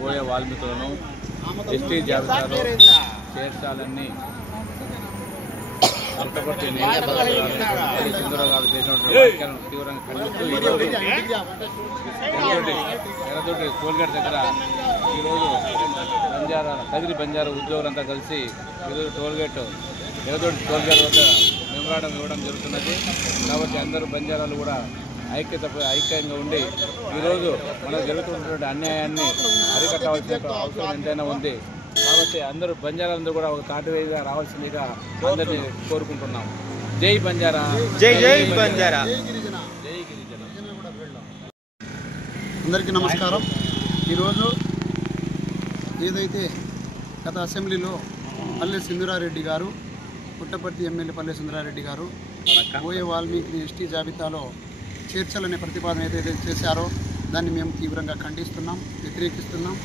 గోయ వాల్మీకులను ST జాబితాలో చేర్చాలని పుట్టపర్తి చంద్రబాబు చేసినటువంటి వ్యాఖ్యలను తీవ్రంగా ఖండిస్తూ ఎర్రదొడ్డి టోల్గేట్ దగ్గర ఈరోజు కదిరి బంజారా ఉద్యోగులంతా కలిసి ఈరోజు ఎర్రదొడ్డి టోల్గేట్ వద్ద మెమోరాండం ఇవ్వడం జరుగుతున్నది. కాబట్టి అందరూ బంజారాలు కూడా ఐక్యంగా ఉండి ఈరోజు మనకు జరుగుతున్నటువంటి అన్యాయాన్ని అరికట్టవలసిన అవసరం ఎంతైనా ఉంది. కాబట్టి అందరూ బంజారాలందరూ కూడా ఒక తాటివేదిగా రావాల్సిందిగా అందరినీ కోరుకుంటున్నాం. జై బంజారా, జై జై బంజారా, జై గిరిజన. అందరికీ నమస్కారం. ఈరోజు ఏదైతే గత అసెంబ్లీలో పల్లె సింధురారెడ్డి గారు, పుట్టపర్తి ఎమ్మెల్యే పల్లె సింధురారెడ్డి గారు గోయ వాల్మీకి ఎస్టీ జాబితాలో చేర్చాలనే ప్రతిపాదన ఏదైతే చేశారో దాన్ని మేము తీవ్రంగా ఖండిస్తున్నాం, వ్యతిరేకిస్తున్నాం.